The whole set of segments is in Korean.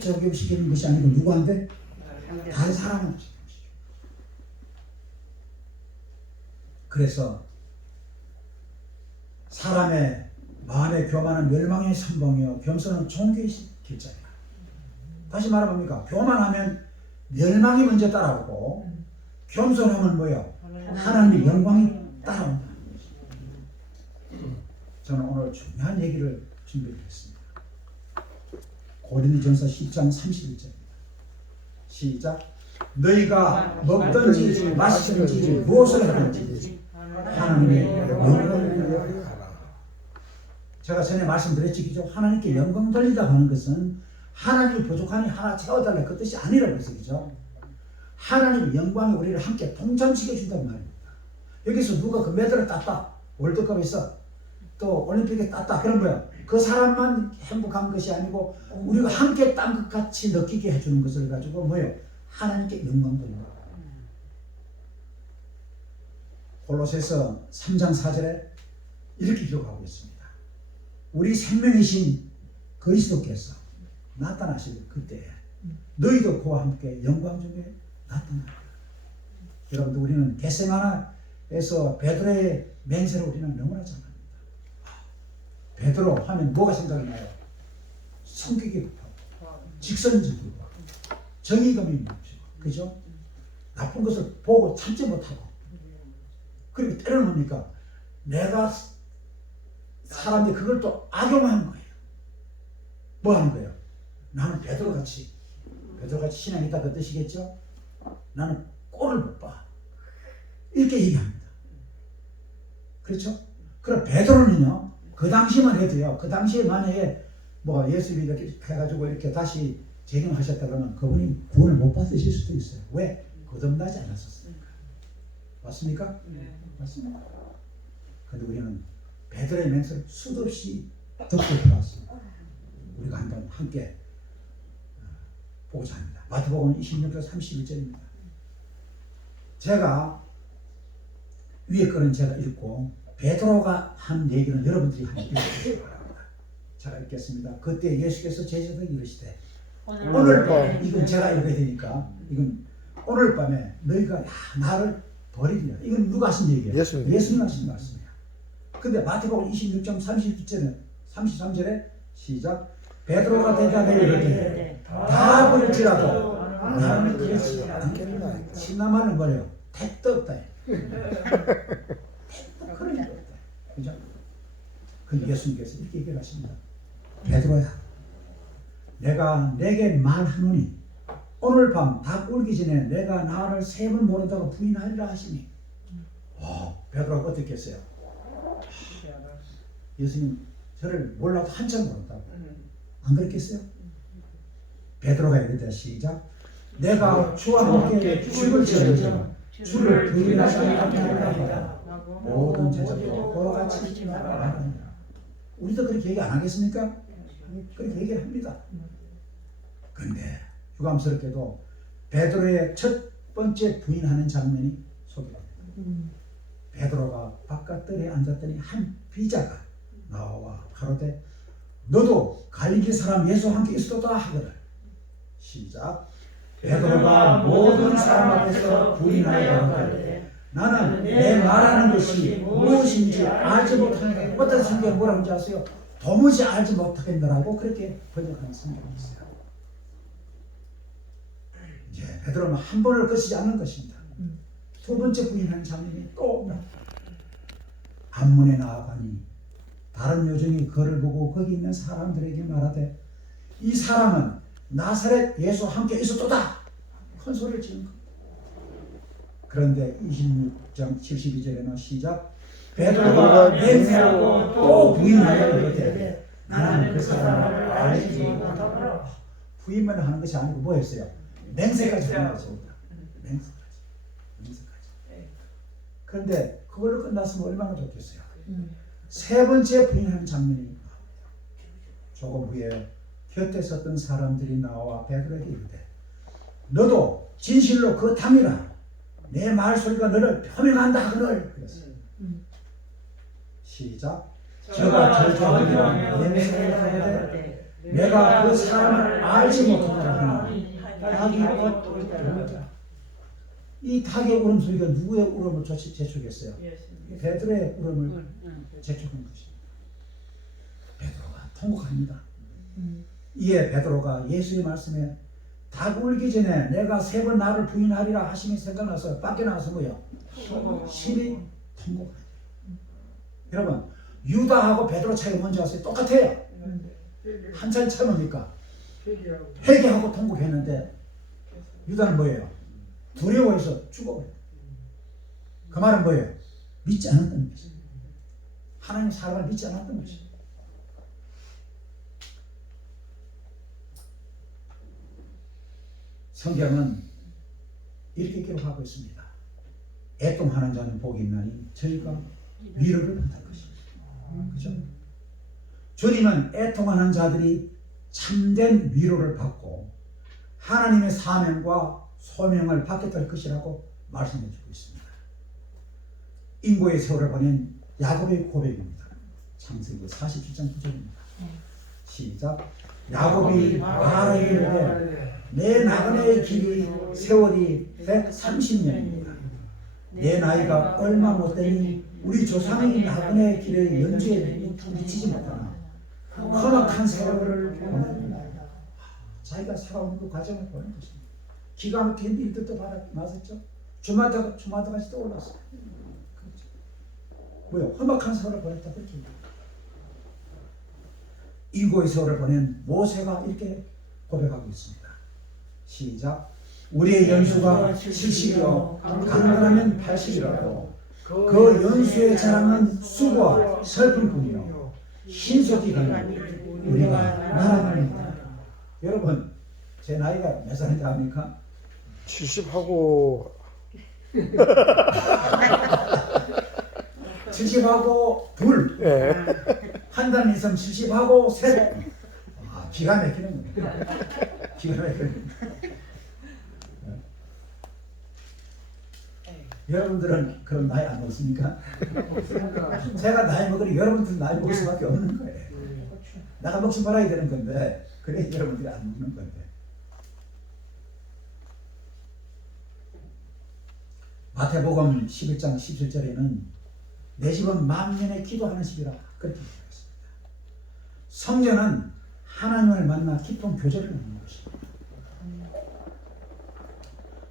적용시키는 것이 아니고 누구한테? 다른 사람한테 적용시키는. 그래서 사람의 마음의 교만은 멸망의 선봉이요 겸손은 존귀의 길자니라. 다시 말해봅니까? 교만하면 멸망이 먼저 따라오고 겸손하면 뭐예요? 하나님의 영광이 따라온다. 저는 오늘 중요한 얘기를 준비했습니다. 고린도전서 10장 31절입니다. 시작. 너희가 먹든지 마시든지 무엇을 하든지 하나님의 영광을 돌리라. 제가 전에 말씀드렸죠. 그죠? 하나님께 영광 돌리다 하는 것은 하나님이 부족하니 하나 채워달라 그 뜻이 아니라고 했어요. 그죠? 하나님의 영광이 우리를 함께 동참시켜 준다는 말입니다. 여기서 누가 금메달을 땄다. 월드컵에서 또 올림픽에 땄다. 그런 거야. 그 사람만 행복한 것이 아니고 우리가 함께 딴 것 같이 느끼게 해주는 것을 가지고 뭐예요? 하나님께 영광 돌린다. 골로새서 3장 4절에 이렇게 기록하고 있습니다. 우리 생명이신 그리스도께서 나타나실 그때에 너희도 그와 함께 영광 중에 나타나리라. 여러분들 우리는 겟세마나에서 베드로의 맹세를 우리는 너무나 잘 압니다. 베드로 하면 뭐가 생각이 나요? 성격이 급하고 직선적이고 정의감이 많죠. 그죠? 나쁜 것을 보고 참지 못하고 그리고 때로는 뭡니까? 내가 사람들이 그걸 또 악용하는 거예요. 뭐 하는 거예요? 나는 베드로같이 신앙이 있다 그 뜻이겠죠? 나는 꼴을 못 봐. 이렇게 얘기합니다. 그렇죠? 그럼 베드로는요, 그 당시만 해도요, 그 당시에 만약에 뭐 예수님이 이렇게 해가지고 이렇게 다시 재림하셨다 그러면 그분이 구원을 못 받으실 수도 있어요. 왜? 거듭나지 않았었으니까. 맞습니까? 네. 맞습니다. 그런데 우리는 베드로의 맹세를 수도 없이 듣고 들어왔습니다. 우리가 한번 함께 보고자 합니다. 마태복음 26장 31절입니다. 제가 위에 거는 제가 읽고 베드로가 한 얘기는 여러분들이 한번 읽어주시기 바랍니다. 제가 읽겠습니다. 그때 예수께서 제자들에게 이르시되 오늘 밤 이건 제가 읽어야 되니까 이건 오늘 밤에 너희가 나를 버리리라. 이건 누가 하신 얘기예요? 예수님 하신 말씀이에요. 근데 마태복음 26장 33절에 시작. 베드로가 대답하여 이르되 다 버릴지라도 나는 그렇지 않겠다. 지나마는 뭐래요? 택도 없다. 그런 게 없다. 그죠? 근데 예수님께서 이렇게 얘기를 하십니다. 베드로야, 내가 내게 말하노니 오늘 밤 다 꿀기 전에 내가 나를 3번 모른다고 부인하리라 하시니 베드로가 어떻게 했어요? 예수님 저를 몰라도 한참 모른다고 안 그랬겠어요? 베드로가 이르되 시작. 내가 주와 함께 죽을지언정 주를 부인하지 않겠나이다. 모든 제자도 그와 같이 말하니라. 우리도 그렇게 얘기 안 하겠습니까? 그렇게 얘기를 합니다. 그런데 유감스럽게도 베드로의 첫 번째 부인하는 장면이 소개됩니다. 베드로가 바깥들에 앉았더니 한 비자가 나와 가로되 너도 갈릴리 사람 예수와 함께 있었다 하거늘. 시작. 베드로가 모든 사람 앞에서 부인하여 가로되 나는 내 말하는 것이 무엇인지 알지 못하니까. 어떤 성경에 뭐라고 하는지 아세요? 도무지 알지 못하겠노라고 그렇게 번역하는 성경이 있어요. 이제 베드로는 한 번을 거치지 않는 것입니다. 두 번째 부인하는 장면이 또 안문에 나아가니 다른 요정이 그를 보고 거기 있는 사람들에게 말하되 이 사람은 나사렛 예수와 함께 있었도다. 큰 소리를 지른 겁니다. 그런데 26장 72절에는 시작. 베드로가 맹세하고 또 부인하여 이르되 나는 그 사람을 알지 못하노라. 부인만 하는 것이 아니고 뭐였어요? 맹세까지 하는 것입니다. 맹세까지. 그런데 그걸로 끝났으면 얼마나 좋겠어요. 세 번째 부인하는 장면이 조금 후에 곁에 섰던 사람들이 나와 베드로에게 이르되 너도 진실로 그 탐이라 내 말소리가 너를 표명한다 하거늘. 그랬어요. 시작. 저가 절정하며 맹세하되 내가 그 사람을 알지 못하노라 하니 닭이 이 닭의 울음소리가 누구의 울음을 재촉했어요? 베드로의 울음을 재촉한 것입니다. 베드로가 통곡합니다. 이에 베드로가 예수의 말씀에 닭 울기 전에 내가 3번 나를 부인하리라 하심이 생각나서 밖에 나가서 뭐요? 심히 통곡하죠. 여러분 유다하고 베드로 차이가 뭔지 아세요? 똑같아요. 한참 차이 뭡니까? 회개하고 통곡했는데 유다는 뭐예요? 두려워해서 죽어버려요. 그 말은 뭐예요? 믿지 않았다는 것이죠. 하나님 사랑을 믿지 않았다는 것이죠. 성경은 이렇게 기록하고 있습니다. 애통하는 자는 복이 있나니 저희가 위로를 받을 것입니다. 그죠? 주님은 애통하는 자들이 참된 위로를 받고 하나님의 사명과 소명을 받게 될 것이라고 말씀해 주고 있습니다. 인고의 세월을 보낸 야곱의 고백입니다. 창세기 47장 9절입니다. 시작. 야곱이 라하에게 이르되 내 나그네의 길이 세월이 130년입니다. 내 나이가 얼마 못되니 우리 조상의 나그네의 길의 연주에 미치지 못하나 험악한 세월을 보냅니다. 자기가 살아오는 그 과정을 보는 것입니다. 기가 막힌 일들도 맞았죠. 주마다같이 떠올랐어요. 그렇죠. 뭐요? 험악한 세월을 보냈다 그렇죠. 인고의 세월을 보낸 모세가 이렇게 고백하고 있습니다. 시작. 우리의 연수가 70이요 강건하면 80이라도 그 연수의 자랑은 수고와 슬픔뿐이요 신속이라니 우리가 말합니다. 여러분 제 나이가 몇 살인지 압니까? 70하고 70하고 둘, 예. 한 달 있으면 70하고 셋. 아, 기가 막히는 거예요. 기가 막히는 거예요. 여러분들은 그런 나이 안 먹습니까? 제가 나이 먹으니 여러분들 나이 먹을 수밖에 없는 거예요. 내가 먹지 말아야 되는 건데 그래 여러분들이 안 먹는 건데. 마태복음 11장 17절에는 내 집은 만년에 기도하는 집이라 그렇게 되었습니다. 성전은 하나님을 만나 깊은 교제를 하는 것입니다.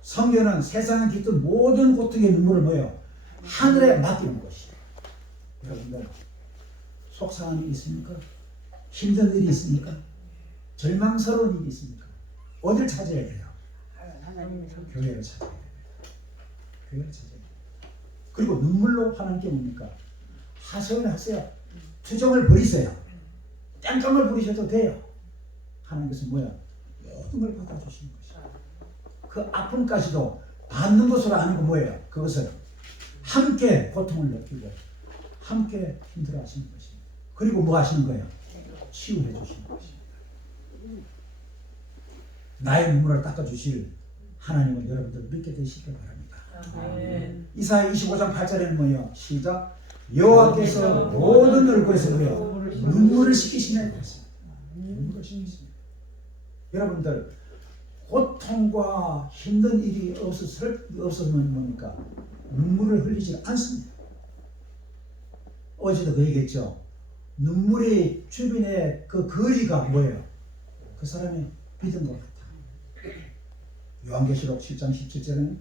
성전은 세상에 깃든 모든 고통의 눈물을 모여 하늘에 맡기는 것이에요. 여러분들 속상한 일이 있습니까? 힘든 일이 있습니까? 절망스러운 일이 있습니까? 어딜 찾아야 돼요? 교회를 찾아야 돼요. 교회를 찾아야 돼요. 그리고 눈물로 하나님께 뭡니까? 하소연 하세요. 투정을 버리세요. 땡깡을 부리셔도 돼요. 하나님께서 뭐야? 모든 걸 받아주시는 것이에요. 그 아픔까지도 받는 것으로 아니고 뭐예요? 그것을 함께 고통을 느끼고 함께 힘들어 하시는 것입니다. 그리고 뭐 하시는 거예요? 치유해 주시는 것입니다. 나의 눈물을 닦아주실 하나님을 여러분들 믿게 되시길 바랍니다. 이사야 25장 8절에는 뭐예요? 시작. 여호와께서 모든 얼굴에서 뭐예요? 눈물을 씻기시네. 눈물을 씻기시네. 여러분들 고통과 힘든 일이 없으면 뭡니까? 눈물을 흘리지 않습니다. 어제도 그 얘기했죠. 눈물이 주변의 그 거리가 뭐예요? 그 사람이 믿은 것 같아. 요한계시록 7장 17절에는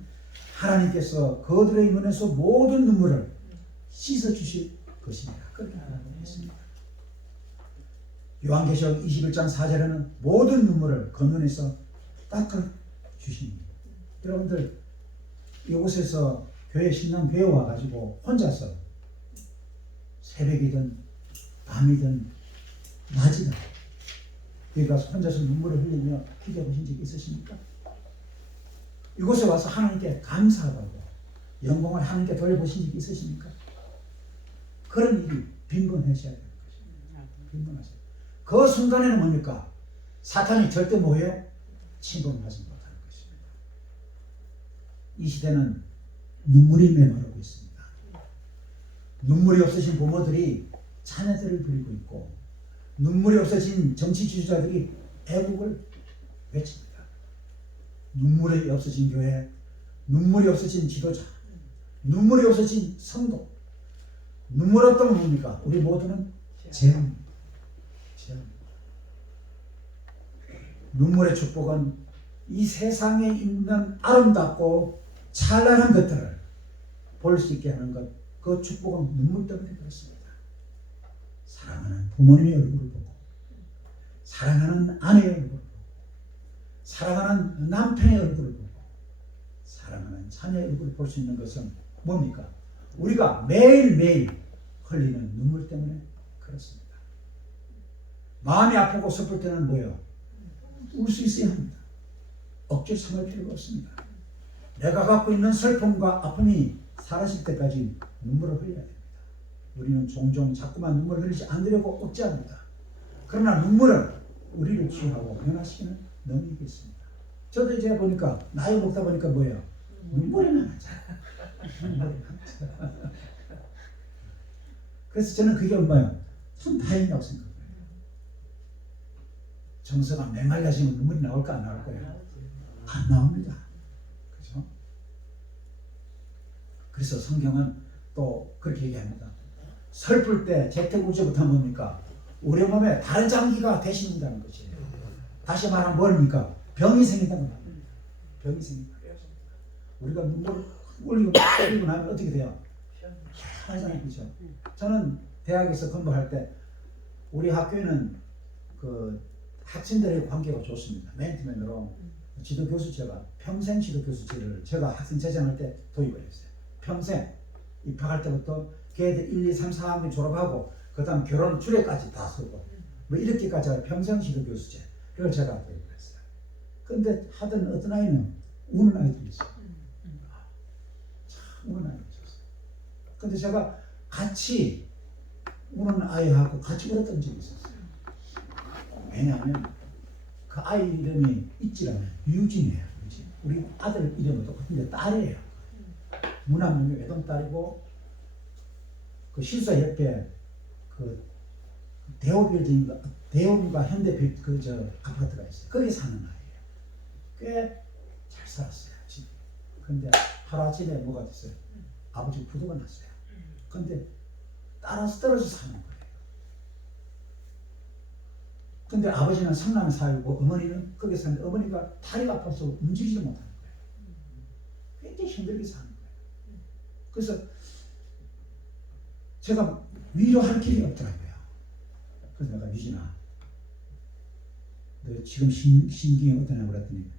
하나님께서 그들의 눈에서 모든 눈물을 씻어주실 것입니다. 그렇게 말했습니다. 요한계시록 21장 4절에는 모든 눈물을 그 눈에서 닦아주십니다. 여러분들 이곳에서 교회 신앙교회 와가지고 혼자서 새벽이든 밤이든 낮이든 여기 가서 혼자서 눈물을 흘리며 기도해 보신 적이 있으십니까? 이곳에 와서 하나님께 감사하고 영광을 하나님께 돌려보신 적이 있으십니까? 그런 일이 빈번하셔야 되는 것입니다. 빈번하셔야. 그 순간에는 뭡니까? 사탄이 절대 뭐예요? 침범하지 못하는 것입니다. 이 시대는 눈물이 메마르고 있습니다. 눈물이 없으신 부모들이 자녀들을 부리고 있고, 눈물이 없어진 정치 지도자들이 애국을 외칩니다. 눈물이 없어진 교회, 눈물이 없어진 지도자, 눈물이 없어진 성도. 눈물 없다면 뭡니까? 우리 모두는 재앙. 눈물의 축복은 이 세상에 있는 아름답고 찬란한 것들을 볼 수 있게 하는 것, 그 축복은 눈물 때문에 그렇습니다. 사랑하는 부모님의 얼굴을 보고, 사랑하는 아내의 얼굴을 보고, 사랑하는 남편의 얼굴을 보고, 사랑하는 자녀의 얼굴을 볼 수 있는 것은 뭡니까? 우리가 매일매일 흘리는 눈물 때문에 그렇습니다. 마음이 아프고 슬플 때는 뭐예요? 울 수 있어야 합니다. 억지로 참을 필요가 없습니다. 내가 갖고 있는 슬픔과 아픔이 사라질 때까지 눈물을 흘려야 됩니다. 우리는 종종 자꾸만 눈물을 흘리지 않으려고 억제합니다. 그러나 눈물은 우리를 치유하고 변화시키는 능력이 있습니다. 저도 이제 보니까 나이 먹다 보니까 뭐예요? 눈물이 나잖아요. 그래서 저는 그게 엄마요. 참 다행이라고 생각해요. 정서가 메말라지면 눈물이 나올까 안 나올까요? 안 나옵니다. 그렇죠? 그래서 성경은 또 그렇게 얘기합니다. 슬플 때 재택우주부터 뭡니까? 우리 몸에 다른 장기가 대신한다는 것이에요. 다시 말하면 뭡니까? 병이 생긴다는 말입니다. 병이 생긴다. 우리가 눈물을 흘리고 나면 어떻게 돼요? 희한하잖아요. 그렇죠? 저는 대학에서 공부할 때 우리 학교에는 그 학생들의 관계가 좋습니다. 맨투맨으로 지도교수제가 평생 지도교수제를 제가 학생 재정할 때 도입을 했어요. 평생 입학할 때부터 걔들 1, 2, 3, 4학년 졸업하고 그 다음 결혼 주례까지 다 쓰고 뭐 이렇게까지 평생 지도교수제 그걸 제가 도입을 했어요. 근데 하던 어떤 아이는 우는 아이들이 있어요. 참 우는 아이가 있었어요. 근데 제가 같이 우는 아이하고 같이 울었던 적이 있었어요. 왜냐하면 그 아이 이름이 있지라면 유진이에요. 유진. 우리 아들 이름은 똑같은데 딸이에요. 무남동의 외동딸이고 그 실사 옆에 그 대우빌딩인가 대우가 현대 그저 아파트가 있어요. 거기 사는 아이예요. 꽤 잘 살았어요. 근데 하루아침에 뭐가 됐어요? 아버지 부도가 났어요. 근데 따라서 떨어져 사는 거예요. 근데 아버지는 성남에 살고 어머니는 거기 사는데 어머니가 다리가 아파서 움직이지 못하는 거예요. 굉장히 힘들게 사는 거예요. 그래서 제가 위로할 길이 없더라고요. 그래서 내가 유진아, 너 지금 심경이 어떠냐고 그랬더니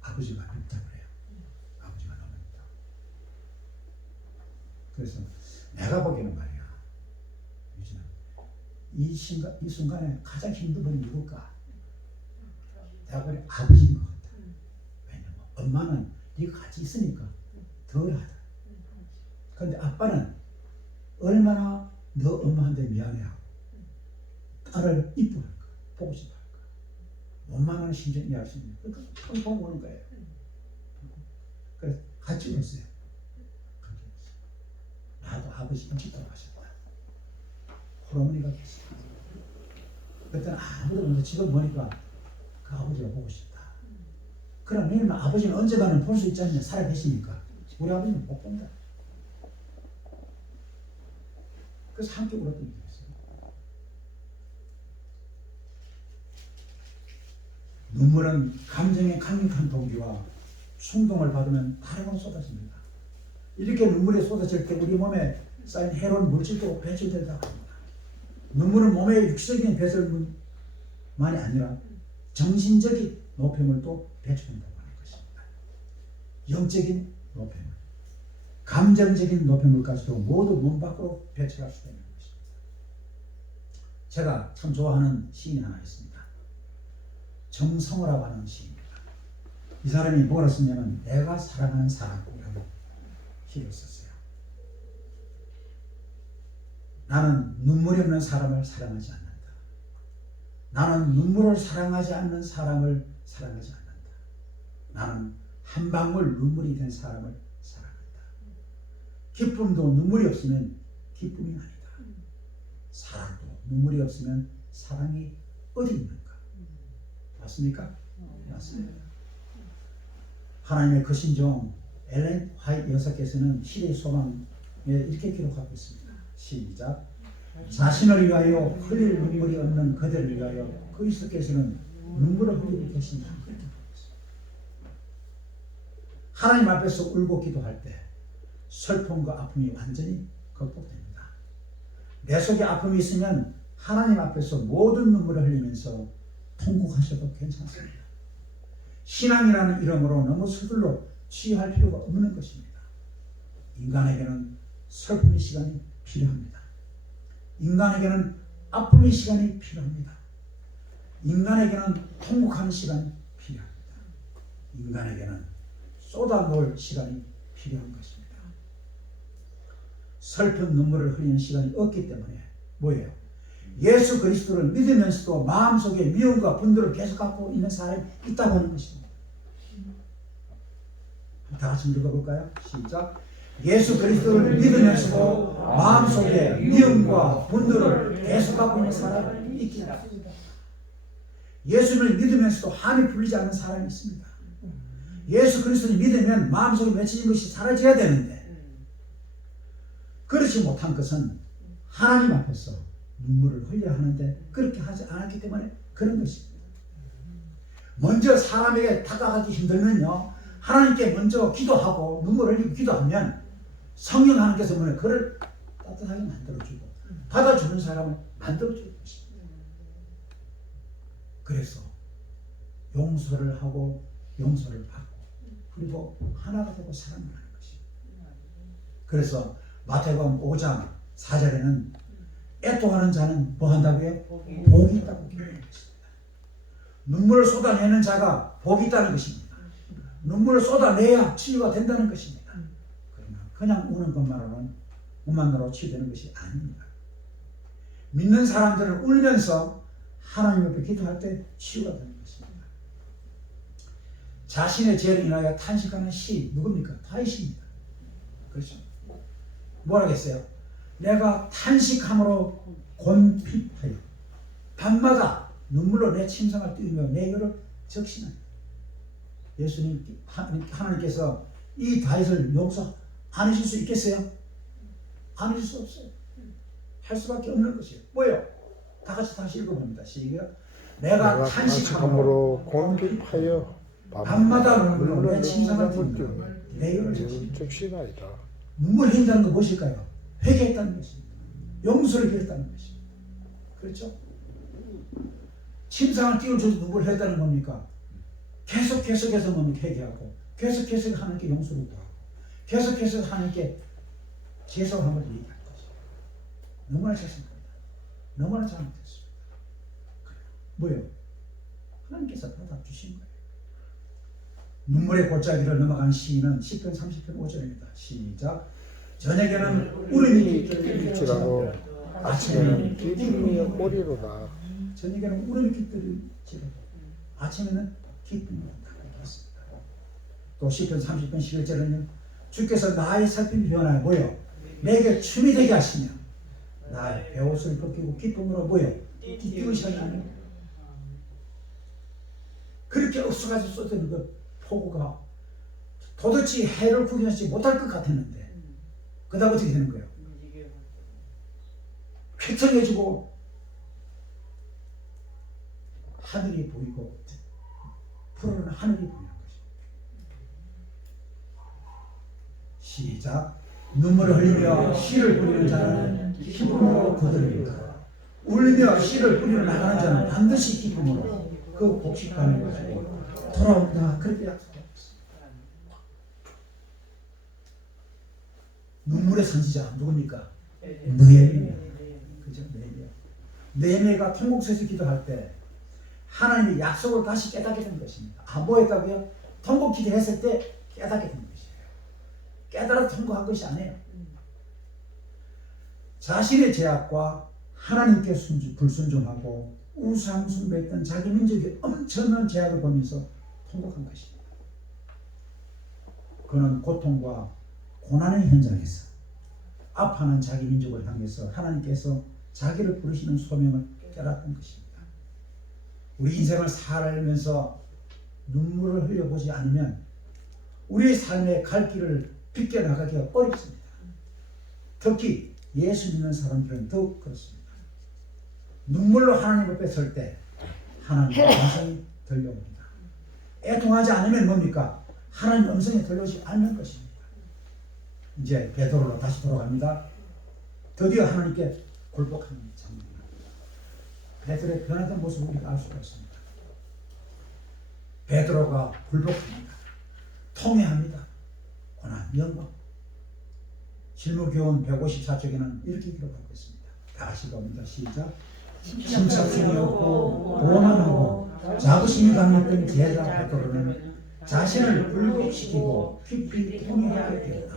아버지가 밉다고 그래요. 아버지가 너무 밉다. 그래서 내가 보기에는 말이야, 유진아, 이 순간에 가장 힘든 분이 누굴까? 내가 보기엔 아버지인 것 같다. 왜냐면 엄마는 네가 같이 있으니까 덜하다. 그런데 아빠는 얼마나 너 엄마한테 미안해하고 딸을 이뻐할까, 보고 싶어할까, 원만한 심정이 이해할 수 있는 그러니까 펑펑 오는 거예요. 그래서 같이 울었어요. 나도 아버지 일찍 돌아가셨다. 할머니가 계시다. 그때는 아무도 없는데 지금 보니까 그 아버지가 보고 싶다. 그럼 왜냐면 아버지는 언제가는 볼 수 있지 않냐, 살아 계시니까. 우리 아버지는 못 본다. 그래서 함께 울었던 적이 있어요. 눈물은 감정의 강력한 동기와 충동을 받으면 바로 쏟아집니다. 이렇게 눈물이 쏟아질 때 우리 몸에 쌓인 해로운 물질도 배출된다고 합니다. 눈물은 몸의 육체적인 배설물만이 아니라 정신적인 노폐물도 배출된다고 하는 것입니다. 영적인 노폐물, 감정적인 노폐물까지도 모두 몸 밖으로 배출할 수 있는 것입니다. 제가 참 좋아하는 시인이 하나 있습니다. 정성호라고 하는 시인입니다. 이 사람이 뭐라 쓰냐면 내가 사랑하는 사람이라고 시를 썼어요. 나는 눈물이 없는 사람을 사랑하지 않는다. 나는 눈물을 사랑하지 않는 사람을 사랑하지 않는다. 나는 한 방울 눈물이 된 사람을 사랑한다. 기쁨도 눈물이 없으면 기쁨이 아니다. 사랑도 눈물이 없으면 사랑이 어디 있는가? 맞습니까? 맞습니다. 하나님의 거신 종 엘렌 화이트 여사께서는 시대의 소망에 이렇게 기록하고 있습니다. 시작. 자신을 위하여 흘릴 눈물이 없는 그들을 위하여 그리스도께서는 눈물을 흘리고 계신다. 그렇게 하고 있습니다. 하나님 앞에서 울고 기도할 때 슬픔과 아픔이 완전히 극복됩니다. 내 속에 아픔이 있으면 하나님 앞에서 모든 눈물을 흘리면서 통곡하셔도 괜찮습니다. 신앙이라는 이름으로 너무 서둘러 취할 필요가 없는 것입니다. 인간에게는 슬픔의 시간이 필요합니다. 인간에게는 아픔의 시간이 필요합니다. 인간에게는 통곡하는 시간이 필요합니다. 인간에게는 쏟아놓을 시간이 필요한 것입니다. 슬픈 눈물을 흘리는 시간이 없기 때문에 뭐예요? 예수 그리스도를 믿으면서도 마음속에 미움과 분노를 계속 갖고 있는 사람이 있다고 하는 것입니다. 다 같이 읽어볼까요? 시작. 예수 그리스도를 믿으면서도 마음속에 미움과 분노를 계속 갖고 있는 사람이 있기 때문입니다. 예수를 믿으면서도 함이 풀리지 않는 사람이 있습니다. 예수 그리스도를 믿으면 마음속에 맺혀진 것이 사라져야 되는데 그렇지 못한 것은 하나님 앞에서 눈물을 흘려야 하는데 그렇게 하지 않았기 때문에 그런 것입니다. 먼저 사람에게 다가가기 힘들면요, 하나님께 먼저 기도하고 눈물을 흘리고 기도하면 성령 하나님께서 그를 따뜻하게 만들어주고 받아주는 사람을 만들어줄 것입니다. 그래서 용서를 하고 용서를 받고 그리고 하나가 되고 사랑을 하는 것입니다. 그래서 마태복음 5장 4절에는 애통하는 자는 뭐 한다고요? 복이 있다고 기록하고 있습니다. 눈물을 쏟아내는 자가 복이 있다는 것입니다. 눈물을 쏟아내야 치유가 된다는 것입니다. 그러나 그냥 우는 것만으로 치유되는 것이 아닙니다. 믿는 사람들은 울면서 하나님 앞에 기도할 때 치유가 되는 것입니다. 자신의 죄를 인하여 탄식하는 시 누굽니까? 다윗입니다. 그렇죠? 뭐라겠어요? 내가 탄식함으로 곤핍하여 밤마다 눈물로 내 침상을 띄우며 내 혀를 적시나니. 예수님 하나님께서 이 다윗을 용서 안 해줄 수 있겠어요? 안 해줄 수 없어요. 할 수밖에 없는 것이에요. 뭐예요? 다 같이 다시 읽어봅니다. 시작. 내가 탄식함으로 곤핍하여 밤마다 눈물로 내 침상을 띄우며 내 혀를 적시나이다. 눈물 흘린다는 건 무엇일까요? 회개했다는 것입니다. 용서를 빌었다는 것입니다. 그렇죠? 침상을 띄워줘서 눈물을 흘렸다는 겁니까? 계속해서 뭡니까? 회개하고 계속해서 하나님께 용서를 구하고 계속해서 하나님께 죄송함을 얘기하는 거죠. 너무나 죄송합니다. 너무나 잘못했습니다. 뭐예요? 하나님께서 받아주신 거예요. 눈물의 골짜기를 넘어간 시인은 시편 30편 5절입니다. 시작. 저녁에는 울음이 깃들일지라도 아침에는 기쁨이 오리로다. 저녁에는 울음이 깃들일지라도 아침에는 기쁨이 온다. 그렇게 했습니다. 또 시편 30편 11절에는 주께서 나의 살핀 변화에 뭐요? 내게 춤이 되게 하시며 나의 베옷을 벗기고 기쁨으로 뭐요? 띄우시나니. 그렇게 옥수가지 쏟는 것 폭우가 도대체 해를 구경하지 못할 것 같았는데 그 다음 어떻게 되는 거예요? 휘청해지고 하늘이 보이고 푸르른 하늘이 보이는 것입니다. 시작. 눈물을 흘리며 씨를 뿌리는 자는 기쁨으로 거두리라. 울며 씨를 뿌리러 나가는 자는 반드시 기쁨으로 그 곡식감을 가지고 돌아온다. 그렇게 약속하고 있습니다. 눈물의 선지자 누굽니까? 느헤미야. 그죠? 느헤미야. 느헤미야가 통곡에서 기도할 때 하나님의 약속을 다시 깨닫게 된 것입니다. 안 보였다고요? 통곡 기도했을 때 깨닫게 된 것이에요. 깨달아 통곡한 것이 아니에요. 자신의 죄악과 하나님께 불순종하고 우상 숭배했던 자기 민족의 엄청난 죄악을 보면서 통곡한 것입니다. 그는 고통과 고난의 현장에서 아파하는 자기 민족을 향해서 하나님께서 자기를 부르시는 소명을 깨닫는 것입니다. 우리 인생을 살면서 눈물을 흘려보지 않으면 우리의 삶의 갈 길을 비껴나가기가 어렵습니다. 특히 예수 믿는 사람들은 더욱 그렇습니다. 눈물로 하나님 앞에 설 때 하나님의 음성이 들려옵니다. 애통하지 않으면 뭡니까? 하나님 음성이 들려오지 않는 것입니다. 이제 베드로로 다시 돌아갑니다. 드디어 하나님께 굴복하는 장면입니다. 베드로의 변화된 모습을 우리가 알 수가 있습니다. 베드로가 굴복합니다. 통회합니다. 고난, 영광. 실무교훈 154쪽에는 이렇게 기록하고 있습니다. 다시 봅니다. 시작. 침착성이 없고 오만하고 자부심이 강했던 제자 베드로는 자신을 굴복시키고 깊이 통회하게 되었다.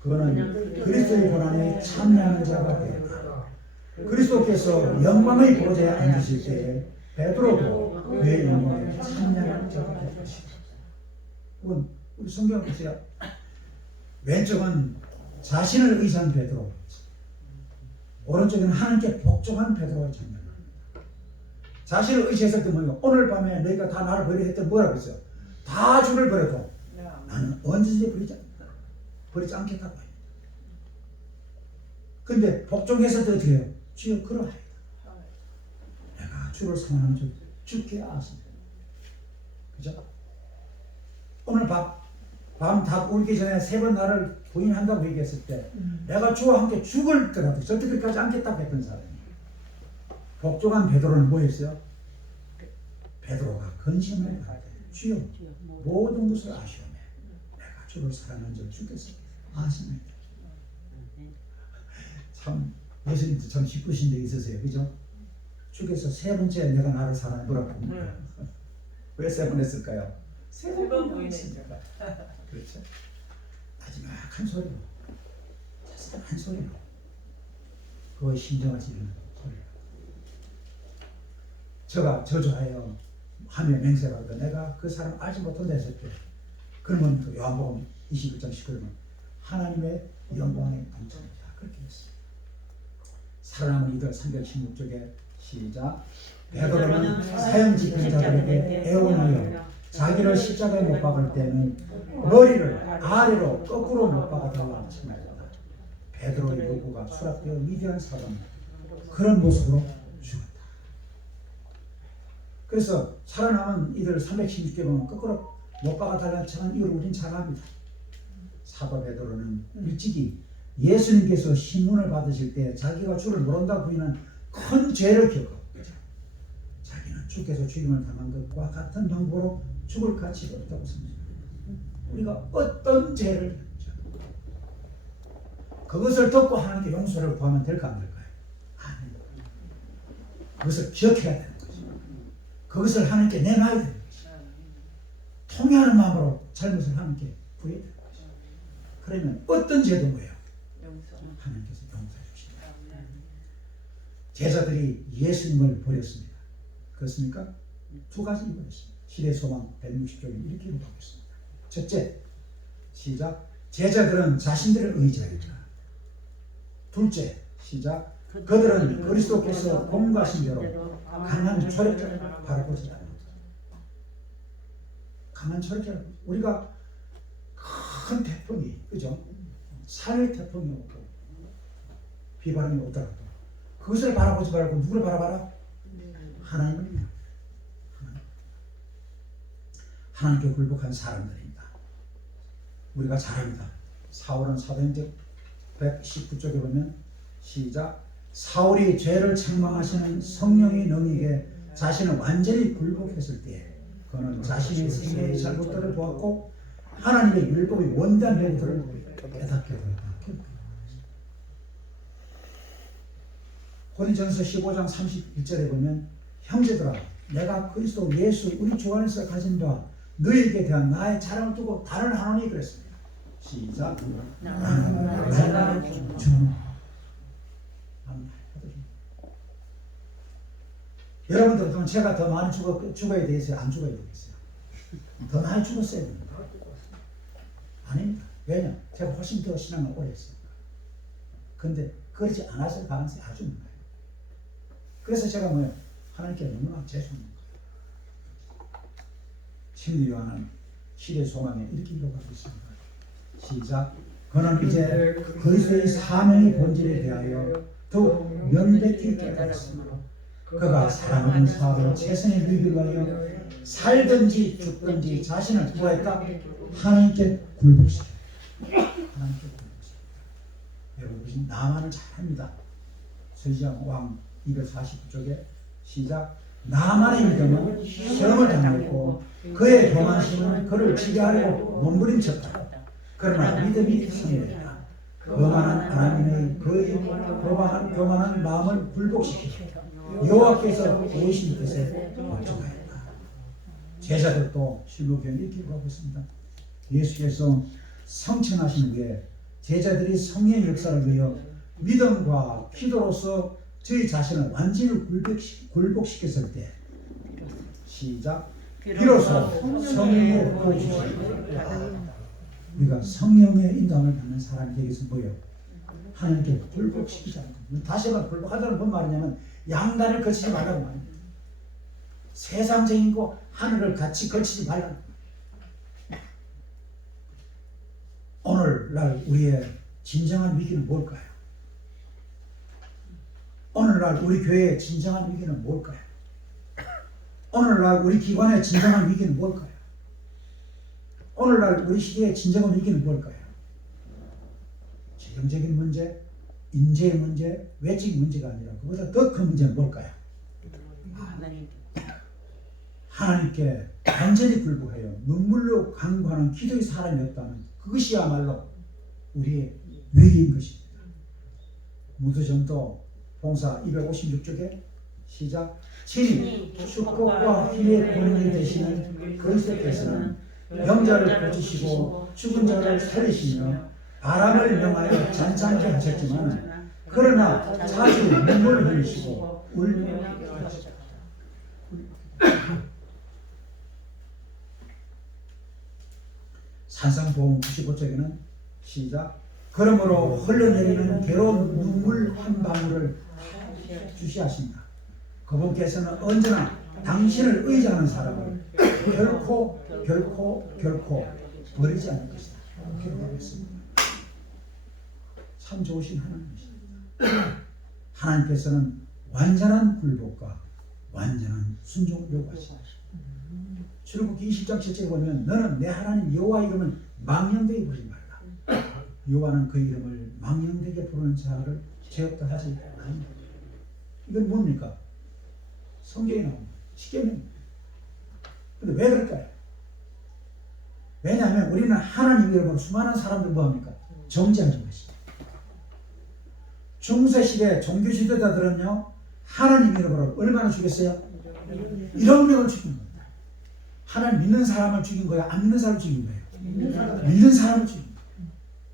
그는 그리스도의 고난에 참여하는 자가 되었다. 그리스도께서 영광의 보좌에 앉으실 때에 베드로도 그의 영광에 참여하는 자가 될 것이다. 우리 성경을 보세요. 왼쪽은 자신을 의지한 베드로, 오른쪽에는 하나님께 복종한 베드로의 장면입니다. 자신을 의지했을 때 뭐예요? 오늘 밤에 너희가 다 나를 버리려 했더니 뭐라고 했어요? 다 주를 버려도 나는 언제든지 버리지 않겠다고 합니다. 근데 복종해서 또 어떻게 해요? 주여 그러하이다. 내가 주를 사랑하는 줄 주께 아십니다. 그죠? 오늘 밤 다 울기 전에 3번 나를 부인한다고 얘기했을 때 내가 주와 함께 죽을더라도 절대 그렇게 하지 않겠다고 했던 사람이 복종한 베드로는 뭐였어요? 베드로가 근심을 가게 주여 모든 것을 아시오매 내가 주를 사랑하는 줄 주께서 아시나이다. 참 예수님도 참 기쁘신 데 있으세요. 그죠? 주께서 3번째 내가 나를 사랑해 보라고 왜 3번 했을까요? 3번 보이시니까. 그렇죠. 마지막한 소리로, 자세한 소리로 그의 심정을 지르는 소리로. 저가 저주하여 하며 맹세하다 내가 그 사람 알지 못한다 했을 때 그러면 그 요한복음 21장 19절은 하나님의 영광의 단천이다. 그렇게 했습니다. 살아남은 이들 316쪽에 시작. 베드로는 사형 집힌 자들에게 애원하여 자기를 십자가에 못 박을 때는 머리를 아래로 거꾸로 못 박아 달라고 청하였다. 베드로의 요구가 수락되어 위대한 사람 그런 모습으로 죽었다. 그래서 살아남은 이들 316개 보면 거꾸로 못 박아 달라는 청한 이유를 우린 잘 압니다. 사도 베드로는 일찍이 예수님께서 신문을 받으실 때 자기가 주를 모른다 부인한 큰 죄를 기억하고 자기는 주께서 죽임을 당한 것과 같은 방법으로 죽을 가치가 없다고 생각합니다. 우리가 어떤 죄를 그것을 듣고 하나님께 용서를 구하면 될까 안 될까요? 아닙니다. 그것을 기억해야 되는 거죠. 그것을 하나님께 내놔야 되는 거죠. 통회하는 마음으로 잘못을 하나님께 구해야 되는 거죠. 그러면 어떤 죄도 뭐예요? 하나님께서 용서해 주십니다. 제자들이 예수님을 버렸습니다. 그렇습니까? 2가지 이유였습니다. 시대 소망 160쪽에 이렇게 기록하고 있습니다. 첫째, 시작. 제자들은 자신들을 의지하였다. 둘째, 시작. 그들은 그리스도께서 공부하신 대로 강한 철학자를 바라보지 않는다. 강한 철학자를 우리가 큰 태풍이 그죠? 살 태풍이 오고 비바람이 오더라도 그것을 바라보지 말고 누구를 바라봐라? 하나님을 하나님께 굴복한 사람들입니다. 우리가 잘 압니다. 사울은 사도행전 119쪽에 보면 시작. 사울이 죄를 책망하시는 성령의 능력에 자신을 완전히 굴복했을 때 그는 자신의 스스로의 잘못들을 보았고 하나님의 율법의 원단 맹도를 깨닫게 되었다. 고린전서 15장 31절에 보면 형제들아 내가 그리스도 예수 우리 주 안에서 가진 바 너희에게 대한 나의 자랑을 두고 다른 하나님이 그랬습니다. 시작. 내가 주는 여러분들 그럼 제가 더 많이 죽어야 되겠어요? 안 죽어야 되겠어요? 더 많이 죽었어야 됩니다. 아닙니다. 왜냐? 제가 훨씬 더 신앙을 오래 했습니다. 근데 그렇지 않았을 가능성이 아주 많아요. 그래서 제가 뭐예요? 하나님께 너무나 죄송합니다. 친구 요한은 시대 소망에 이렇게 기록하고 있습니다. 시작. 그는 이제 그리스도의 사명의 본질에 대하여 더욱 명백히 깨달았으므로 그가 사랑하는 사업을 최선의 누리기 위하여 살든지 죽든지 자신을 구했다. 하나님께 굴복시켜. 하나님께 굴복시켜. 여러분 나만을 잘합니다. 서지장 왕 249쪽에 시작. 나만의 믿음은 시험을 당했고 그의 교만심은 그를 지배하려고 몸부림쳤다. 그러나 믿음이 승리했다. 거만한 하나님의 그의 교만한 마음을 굴복시키고 여호와께서 오신 뜻에 멈춰가였다. 제자들도 실로교에 이렇게 기록하고 있습니다. 예수께서 성천하신 후에 제자들이 성령의 역사를 위하여 믿음과 기도로서 저희 자신을 완전히 굴복시켰을 때 시작. 비로소 성령의 보여주시고 우리가 성령의 인도함을 받는 사람이 되기 위해서 뭐예요? 하나님께 굴복시키지 않고. 다시 한번 굴복하다는 뭔 말이냐면 양단을 거치지 말라는 말입니다. 세상적인 거 하늘을 같이 거치지 말라는 말입니다. 오늘날 우리의 진정한 위기는 뭘까요? 오늘날 우리 교회의 진정한 위기는 뭘까요? 오늘날 우리 기관의 진정한 위기는 뭘까요? 오늘날 우리 시대의 진정한 위기는 뭘까요? 재정적인 문제, 인재의 문제, 외적인 문제가 아니라 그보다 더 큰 문제는 뭘까요? 하나님께 완전히 굴복하여 눈물로 간구하는 기도의 사람이었다는 그것이야말로 우리의 위기인 것입니다. 무도전도 봉사 256쪽에 시작. 친히 축복과 힘의 본인이 되시는 그리스도께서는 영자를 고치시고 죽은 자를 살리시며 바람을 명하여 잔잔케 하셨지만 그러나 자주 눈물을 흘리시고 울며 하셨다. 산상보험 95쪽에는 시작. 그러므로 흘러내리는 괴로운 눈물 한 방울을 주시하신다. 그분께서는 언제나 당신을 의지하는 사람을 결코 버리지 않을 것이다. 기록하겠습니다. 참 좋으신 하나님이십니다. 하나님께서는 완전한 굴복과 완전한 순종을 요구하신다. 출애굽기 20장 7절에 보면 너는 내 하나님 여호와 이름을 망령되게 부르지 말라. 여호와는 그 이름을 망령되게 부르는 자를 죄없다 하지 아니하다. 이건 뭡니까? 성경에 나옵니다. 십계명입니다. 근데 왜 그럴까요? 왜냐하면 우리는 하나님 이름으로 수많은 사람들 뭐합니까? 정죄하는 것입니다. 중세시대 종교지도자들은요 하나님 이름으로 얼마나 죽였어요? 1억 명을 죽인 겁니다. 하나님 믿는 사람을 죽인 거예요? 안 믿는 사람을 죽인 거예요? 믿는 사람을 죽인 거예요.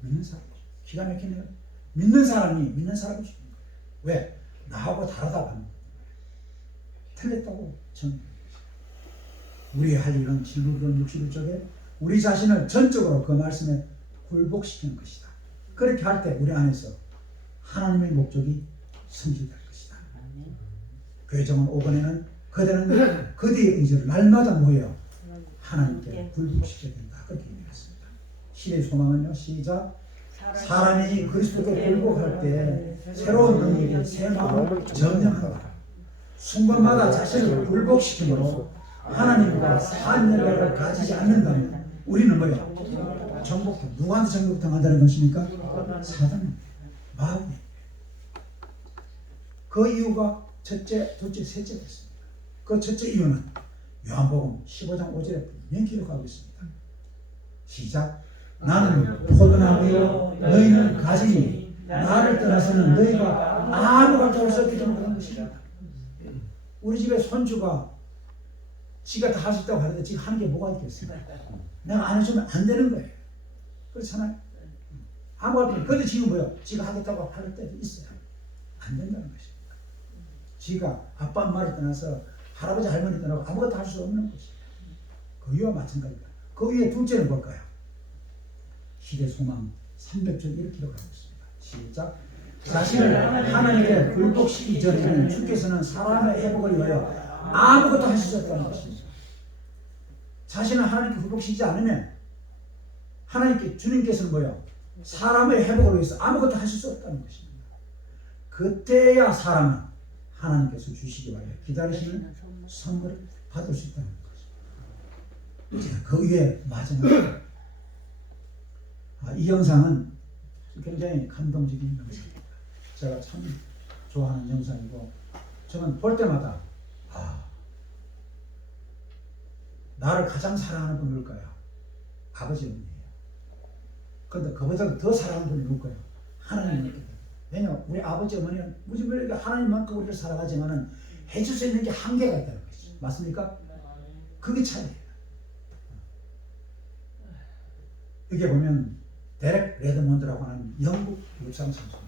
믿는 사람. 기가 막히네요. 믿는 사람을 죽인 거예요. 왜? 나하고 다르다고 하는 거예요. 틀렸다고 전. 우리 할 일은 진로론 61쪽에 우리 자신을 전적으로 그 말씀에 굴복시키는 것이다. 그렇게 할 때 우리 안에서 하나님의 목적이 성취될 것이다. 교회정원 5권에는 그대는 그대의 의지를 날마다 모여 하나님께 굴복시켜야 된다. 그렇게 얘기했습니다. 시대의 소망은요. 시작. 사람이 그리스도께 굴복할 때 새로운 능력이 새 마음을 점령한다. 순간마다 자신을 굴복시키므로 하나님과 산연을 가지지 않는다면 우리는 뭐예요? 정복당. 누구한테 정복당한다는 것입니까? 사단입니다. 마귀. 그 이유가 첫째, 둘째, 셋째 됐습니다. 그 첫째 이유는 요한복음 15장 5절에 분명히 기록하고 있습니다. 시작. 나는 포도나무요 너희는 가지니 나를 떠나서는 너희가 아무 감정을 수 없게 되는 것이다. 우리 집에 손주가 지가 다 할 수 있다고 하는데 지가 하는 게 뭐가 있겠어요? 내가 안 해주면 안 되는 거예요. 그렇잖아요. 아무 할 필요 없어요. 근데 지금 뭐요? 지가 하겠다고 할 때도 있어요. 안 된다는 것입니다. 지가 아빠 엄마를 떠나서 할아버지 할머니 떠나고 아무것도 할 수 없는 것입니다. 그 이유와 마찬가지입니다. 그 위에 둘째는 뭘까요? 시대 소망 300절 이렇게 기록하고 있습니다. 시작. 자신을 하나님께 굴복시키기 전에는 주께서는 사람의 회복을 위하여 아무것도 하실 수 없다는 것입니다. 자신을 하나님께 굴복시키지 않으면 하나님께 주님께서는 뭐요? 사람의 회복을 위해서 아무것도 하실 수 없다는 것입니다. 그때야 사람은 하나님께서 주시기 위하여 기다리시는 선물을 받을 수 있다는 것입니다. 그 위에 마지막 이 영상은 굉장히 감동적인 영상입니다. 제가 참 좋아하는 영상이고 저는 볼 때마다 나를 가장 사랑하는 분은 누굴까요? 아버지 분이에요. 그런데 그보다 더 사랑하는 분이 누굴까요? 하나님입니다. 왜냐하면 우리 아버지 어머니는 우리에게 하나님만큼 우리를 사랑하지만 해줄 수 있는 게 한계가 있다는 것이죠. 맞습니까? 그게 차이예요. 여기 보면 데렉 레드몬드라고 하는 영국 육상 선수입니다.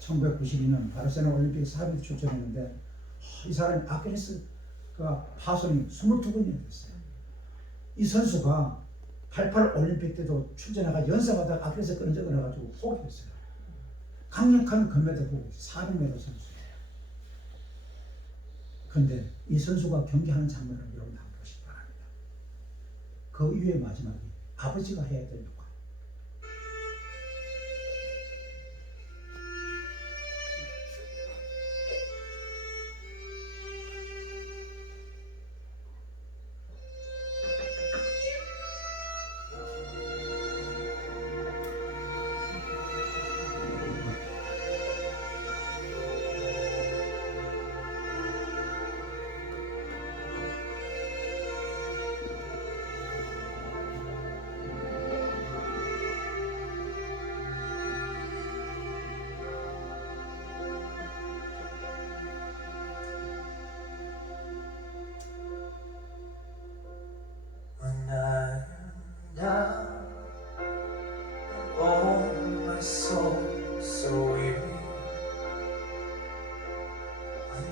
1992년 바르셀로나 올림픽 4위 출전했는데 이 사람이 아킬레스가 파손이 22번이나 됐어요. 이 선수가 88 올림픽 때도 출전해가 연습하다가 아킬레스 끊어져 가지고 포기했어요. 강력한 금메달고 400m 선수예요. 그런데 이 선수가 경기하는 장면을 여러분 한번 보시기 바랍니다. 그 이후에 마지막에 아버지가 해야 될 역할.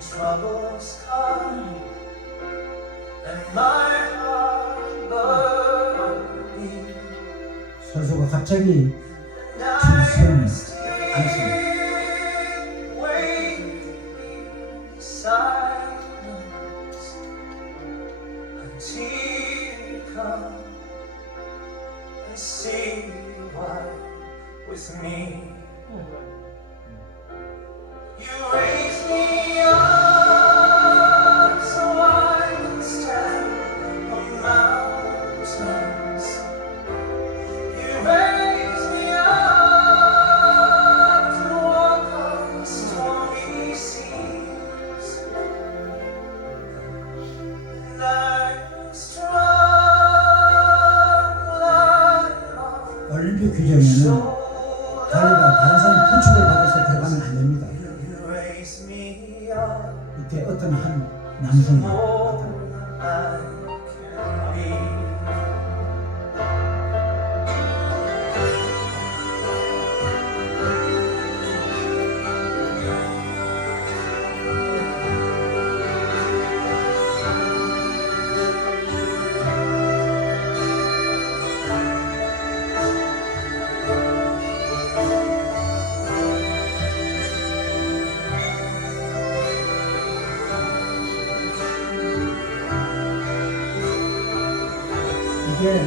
Troubles come and my heart burning. 선수가 갑자기 I'm 앉습니다. waiting in silence until you come and see why with me. You raise me up so I can stand on mountains. You raise me up to walk on stormy seas. And I'm strong like 올림픽 규정에는 달리다 다른 사람 부축을 받아서 들어가면 안 됩니다. you raise me up. 이때 어떤 한 남성이 More 나타납니다. than I can be. 이게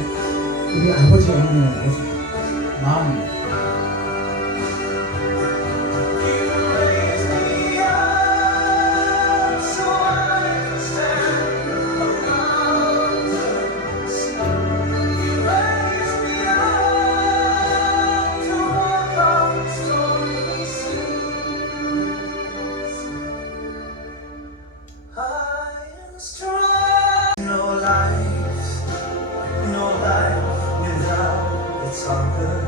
우리 아버지 어머니의 모습, 마음입니다. You raise me up so I can stand on mountains. You raise me up to walk on stormy seas. I am strong. No life without its hunger.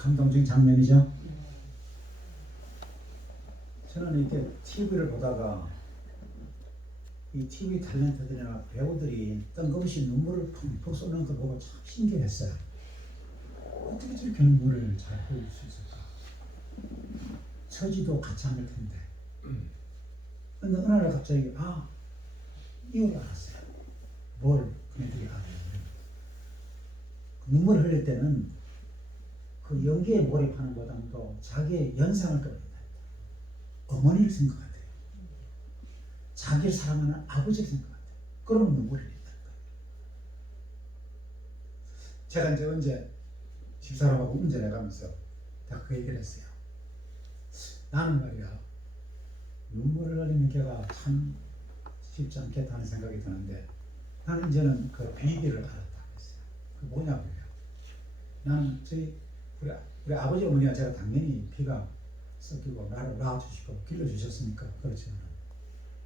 감동적인 장면이죠. 저는 이렇게 TV를 보다가 이 TV 탤런트들이나 배우들이 뜬금없이 눈물을 펑펑 쏟는 걸 보고 참 신기했어요. 어떻게 저렇게 눈물을 잘 흘릴 수 있을까? 처지도 같이 않을 텐데. 근데 어느 날 갑자기 이걸 알았어요. 뭘 그네들이 알았냐면 눈물을 흘릴 때는 그 연기에 몰입하는 것보다도 자기의 연상을 떠올린다. 어머니를 생각하대요. 자기를 사랑하는 아버지를 생각하대요. 그러면 눈물이 흘린다는 거예요. 제가 이제 언제 집사람하고 운전해가면서 다 그 얘기를 했어요. 나는 말이야 눈물을 흘리는 게가 참 쉽지 않겠다는 생각이 드는데 나는 이제는 그 비밀을 알았다고 했어요. 그 뭐냐고요. 나는 우리 아버지 어머니가 제가 당연히 피가 섞이고 나를 낳아주시고 길러주셨으니까 그렇지만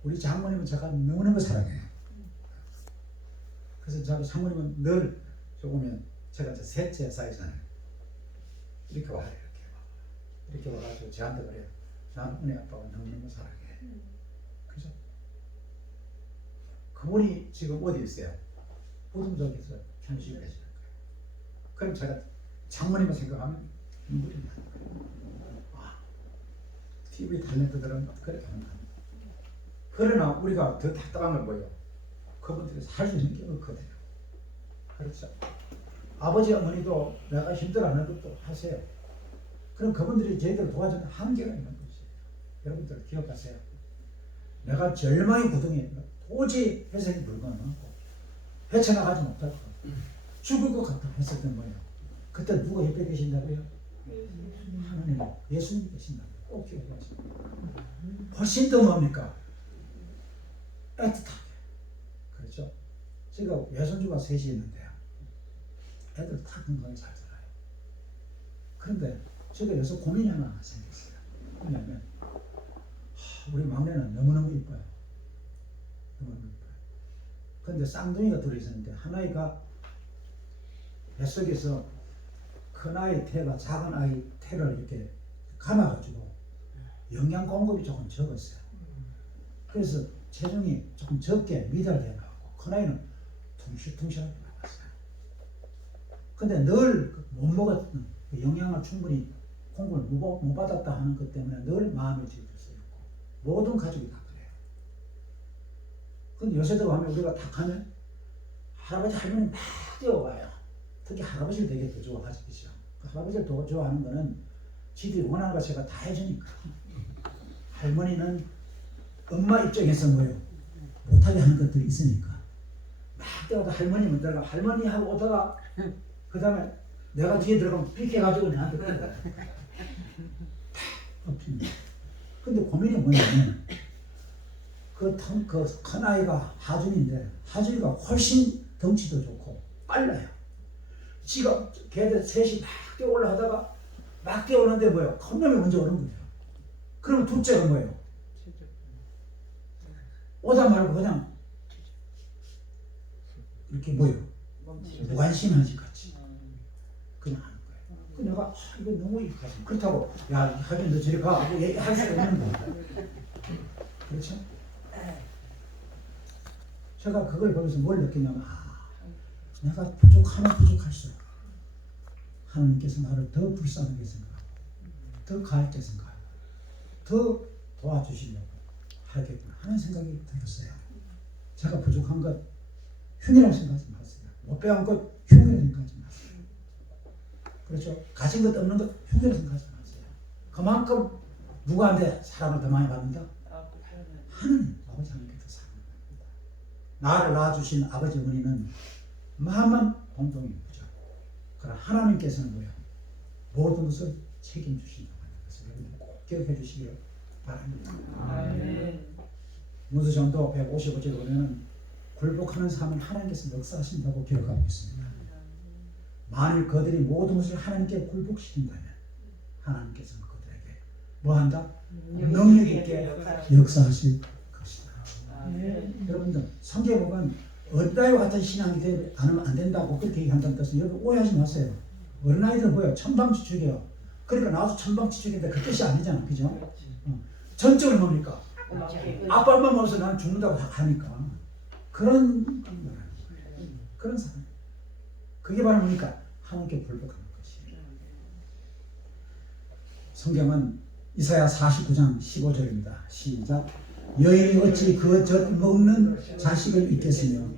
우리 장모님은 제가 너무너무 사랑해요. 그래서 저희 장모님은 늘 조금면 제가 이제 셋째 사이잖아요. 이렇게 와요. 이렇게 와가지고 저한테 그래요. 나는 은혜 아빠가 너무너무 사랑해. 그죠? 그분이 지금 어디 있어요? 보듬석에서 편식을 해주는 거예요. 그럼 제가 장모님을 생각하면 눈물이 나는 거예요. TV 탤런트들은 그렇게 하는 거예요. 그러나 우리가 더 답답한 건 뭐예요? 그분들이 살 수 있는 게 없거든요. 그렇죠? 아버지 어머니도 내가 힘들어하는 것도 하세요. 그럼 그분들이 저희들 도와주는 한계가 있는 것이에요. 여러분들 기억하세요. 내가 절망의 구덩이에 도저히 회생이 불가능하고 헤쳐나가지 못할 것 같고 죽을 것 같다 했을 때 뭐예요? 그때 누가 옆에 계신다고요? 하나님, 예수님 계신다고 꼭 기억하세요. 훨씬 더 뭡니까? 애틋하게. 그렇죠? 제가 외손주가 셋이 있는데요. 애들 다 건강히 잘 자라요. 그런데 제가 여기서 고민이 하나 생겼어요. 뭐냐면 우리 막내는 너무너무 이뻐요. 너무너무 이뻐요. 그런데 쌍둥이가 둘이 있었는데 하나이가 뱃속에서 큰아이 태가 작은 아이 태를 이렇게 감아가지고 영양 공급이 조금 적었어요. 그래서 체중이 조금 적게 미달되어 나왔고 큰아이는 퉁실퉁실하게 나왔어요. 근데 늘 못 먹었던 그 영양을 충분히 공급을 못 받았다 하는 것 때문에 늘 마음이 뒤집혀있고 모든 가족이 다 그래요. 근데 요새 들어가면 우리가 탁 하면 할아버지 할머니 막 뛰어와요. 특히 할아버지를 되게 더 좋아하시죠. 그 할아버지를 더 좋아하는 거는 지들이 원하는 거 제가 다 해주니까. 할머니는 엄마 입장에서 뭐예요? 못하게 하는 것들이 있으니까 막 뛰어와도 할머니 못 들어가 할머니 하고 오다가 그 다음에 내가 뒤에 들어가면 삐켜가지고 내한테 탁 엎칩니다. 근데 고민이 뭐냐면 그 큰아이가 하준인데 하준이가 훨씬 덩치도 좋고 빨라요. 지가 걔들 셋이 막 뛰어 올라가다가 막 뛰어오는데 뭐예요? 큰 놈이 먼저 오는 거예요. 그러면 둘째가 뭐예요? 오다 말고 그냥 이렇게 뭐예요? 무관심하지 같이 그냥 하는 거예요. 그 내가 이거 너무 이익하지. 그렇다고 야 하긴 너 저리 가 하고 얘기할 수가 없는 거예요. 그렇죠? 제가 그걸 보면서 뭘 느끼냐면 내가 부족할수록 하나님께서 나를 더 불쌍하게 생각하고 더 가볍게 생각하고 더 도와주시려고 하겠구나 하는 생각이 들었어요. 제가 부족한 것 흉이라고 생각하지 마세요. 못 배운 것 흉이라고 생각하지 마세요. 그렇죠? 가진 것 없는 것 흉이라고 생각하지 마세요. 그만큼 누구한테 사랑을 더 많이 받는다? 하나님, 아버지 하나님께 더 사랑을 받는다. 나를 낳아주신 아버지 어머니는 마음만 공동이죠. 그러나 하나님께서는 뭐예요? 모든 것을 책임주신다고 하는 것을 여러분 꼭 기억해 주시기를 바랍니다. 무드전도 155쪽에 보면 굴복하는 삶은 하나님께서 역사하신다고 기록하고 있습니다. 만일 그들이 모든 것을 하나님께 굴복시킨다면 하나님께서는 그들에게 뭐한다? 능력 있게 역사하실 것이다. 여러분들 성경에 보면 어린아이와 같은 신앙이 되지 않으면 안 된다고 그렇게 얘기한다는 뜻은 여러분 오해하지 마세요. 어린아이들은 뭐예요? 천방지축이에요. 그러니까 나도 천방지축인데 그 뜻이 아니잖아. 그죠? 전적으로 뭡니까? 아빠만 먹어서 나는 죽는다고 하니까 그런 그런 사람. 그게 바로 뭡니까? 하나님께 불복하는 것이에요. 성경은 이사야 49장 15절입니다. 시작. 여인이 어찌 그것 먹는 자식을 잊겠으며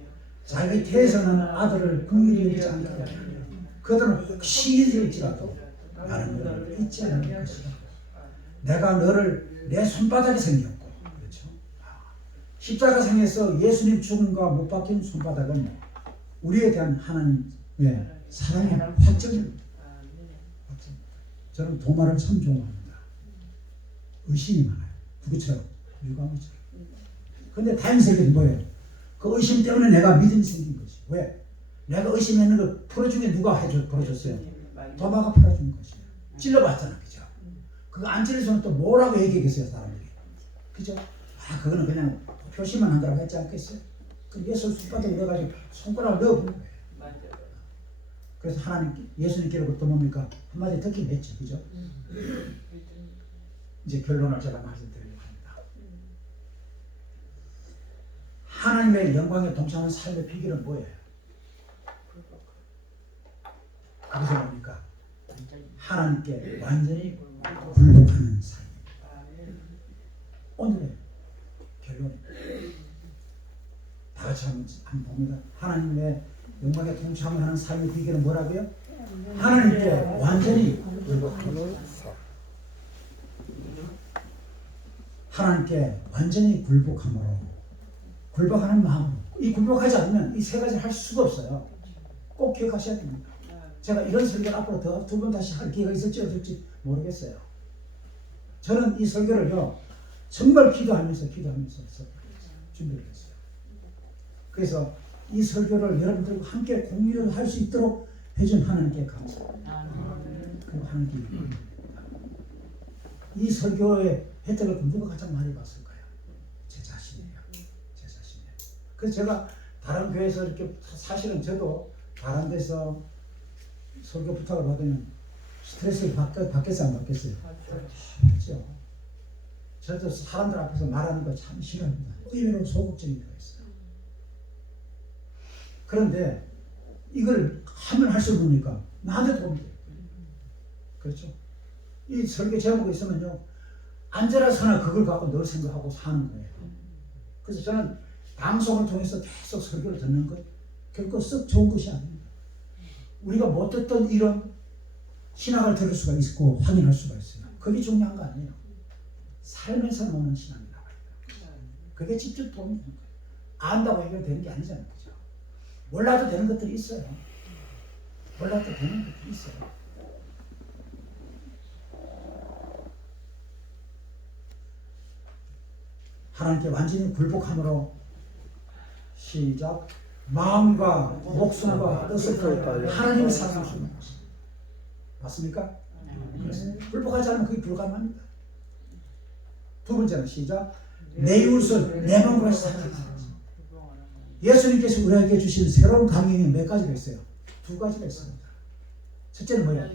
자기 태에서 나는 아들을 긍휼히 여기지 않겠느냐. 그들은 혹시 잊을지라도 나는 너를 잊지 않을 것이다. 내가 너를 내 손바닥에 생겼고, 그렇죠? 십자가상에서 예수님 죽음과 못 박힌 손바닥은 우리에 대한 하나님의 사랑의 확정입니다. 저는 도마를 참 좋아합니다. 의심이 많아요. 누구처럼? 유광이처럼. 근데 다행스럽게 뭐예요? 그 의심 때문에 내가 믿음이 생긴 거지. 왜? 내가 의심했는 걸 풀어주게 누가 풀어줬어요? 도마가 풀어준 것이에요. 찔러봤잖아. 그죠? 그거 안 찔러주면 또 뭐라고 얘기하겠어요, 사람들이. 그죠? 아, 그거는 그냥 표시만 한 거라고 했지 않겠어요? 그 예수 손바닥에 넣어가지고 손가락을 넣어보는 거예요. 그래서 하나님, 예수님께로부터 뭡니까? 한마디 듣긴 했죠. 그죠? 이제 결론을 제가 말씀드리려고 합니다. 하나님의 영광에 동참하는 삶의 비결은 뭐예요? 그것은 뭡니까? 하나님께 완전히 굴복하는 삶. 오늘의 결론입니다. 다 같이 한번 봅니다. 하나님의 영광에 동참을 하는 삶의 비결은 뭐라고요? 하나님께 완전히 굴복하는 삶. 하나님께 완전히 굴복함으로, 굴복하는 마음으로. 이 굴복하지 않으면 이 세 가지를 할 수가 없어요. 꼭 기억하셔야 됩니다. 제가 이런 설교를 앞으로 더 두 번 다시 할 기회가 있을지 없을지 모르겠어요. 저는 이 설교를요 정말 기도하면서 준비를 했어요. 그래서 이 설교를 여러분들과 함께 공유할 수 있도록 해준 하나님께 감사합니다. 그리고 하나님께 이 설교의 혜택을 누가 가장 많이 봤을까요? 제 자신이에요. 제 자신이에요. 그래서 제가 다른 교회에서 이렇게 사실은 저도 다른 데서 설교 부탁을 받으면 스트레스를 받겠어요, 안 받겠어요? 받죠. 저도 사람들 앞에서 말하는 거 참 싫어합니다. 의외로 소극적인 거 있어요. 그런데 이걸 하면 할수록 뭡니까? 나한테 도움이 돼요. 그렇죠? 이 설교 제목이 있으면요, 앉아라 서나 그걸 갖고 늘 생각하고 사는 거예요. 그래서 저는 방송을 통해서 계속 설교를 듣는 것 결코 썩 좋은 것이 아닙니다. 우리가 못 듣던 이런 신학을 들을 수가 있고 확인할 수가 있어요. 그게 중요한 거 아니에요. 삶에서 나오는 신학이라고 해요. 그게 직접 도움이 되는 거예요. 안다고 해결되는 게 아니잖아요. 그죠? 몰라도 되는 것들이 있어요. 몰라도 되는 것들이 있어요. 하나님께 완전히 굴복함으로 시작. 마음과 목숨과 뜻을 하나님을 사랑하시는 것입니다. 맞습니까? 굴복하지 않으면 그게 불가능합니다. 두 번째는 시작. 내 이웃을 내 마음과 사랑하는 것입니다. 예수님께서 우리에게 주신 새로운 강령이 몇 가지가 있어요? 두 가지가 있습니다. 첫째는 뭐예요?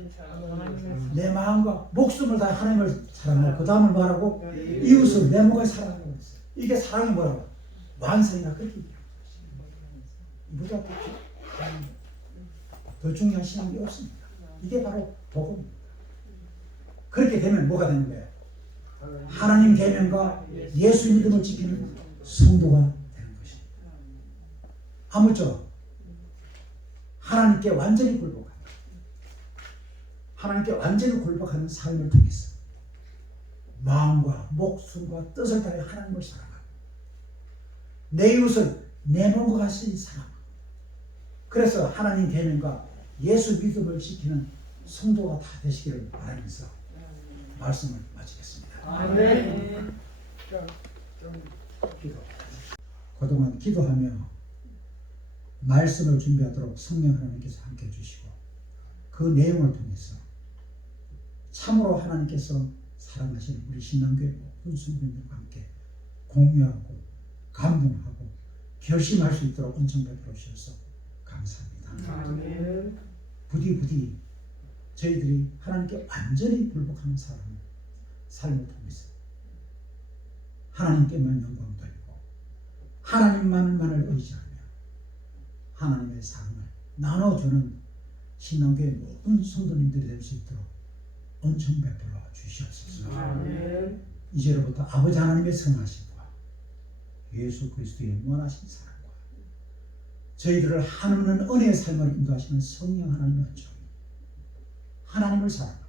내 마음과 목숨을 다해 하나님을 사랑하고, 그 다음을 말하고 이웃을 내 몸을 사랑하는 것이어요. 이게 사랑이 뭐라고? 완성이나 그렇게 얘기합니다. 이보다 더 중요한 신앙이 없습니다. 이게 바로 복음입니다. 그렇게 되면 뭐가 되는 거예요? 하나님 계명과 예수 믿음을 지키는 성도가 되는 것입니다. 아무쪼록 하나님께 완전히 굴복하는, 하나님께 완전히 굴복하는 삶을 통해서 마음과 목숨과 뜻을 다해 하나님을 사랑하고 내 이웃을 내 몸과 같이 사랑하고, 그래서 하나님 계명과 예수 믿음을 지키는 성도가 다 되시기를 바라면서 말씀을 마치겠습니다. 아멘. 기도. 그동안 기도하며 말씀을 준비하도록 성령 하나님께서 함께 해주시고, 그 내용을 통해서 참으로 하나님께서 사랑하시는 우리 신랑교회 모든 성도님들과 함께 공유하고 감동하고 결심할 수 있도록 은총 베풀어 주셔서 감사합니다. 아멘. 부디 저희들이 하나님께 완전히 불복하는 삶을 통해서 하나님께만 영광 돌리고 하나님만을 의지하며 하나님의 삶을 나눠주는 신앙교회 모든 성도님들이 될 수 있도록 은총 베풀어 주시옵소서. 이제로부터 아버지 하나님의 선하심과 예수 그리스도의 무한하신 사랑과 저희들을 하나님은 은혜의 삶을 인도하시는 성령 하나님의 은총이 하나님을 사랑하고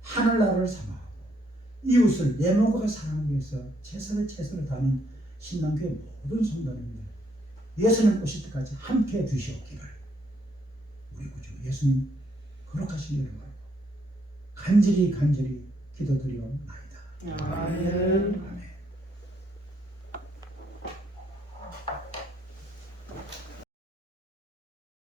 하늘나라를 사랑하고 이웃을 내 몸과 사랑하기 위해서 최선을 다하는 신랑교회 모든 성도님들 예수님 오실 때까지 함께 주시옵기를 우리 구주 예수님 거룩하신 이름으로 간절히 기도드리옵나이다. 아멘.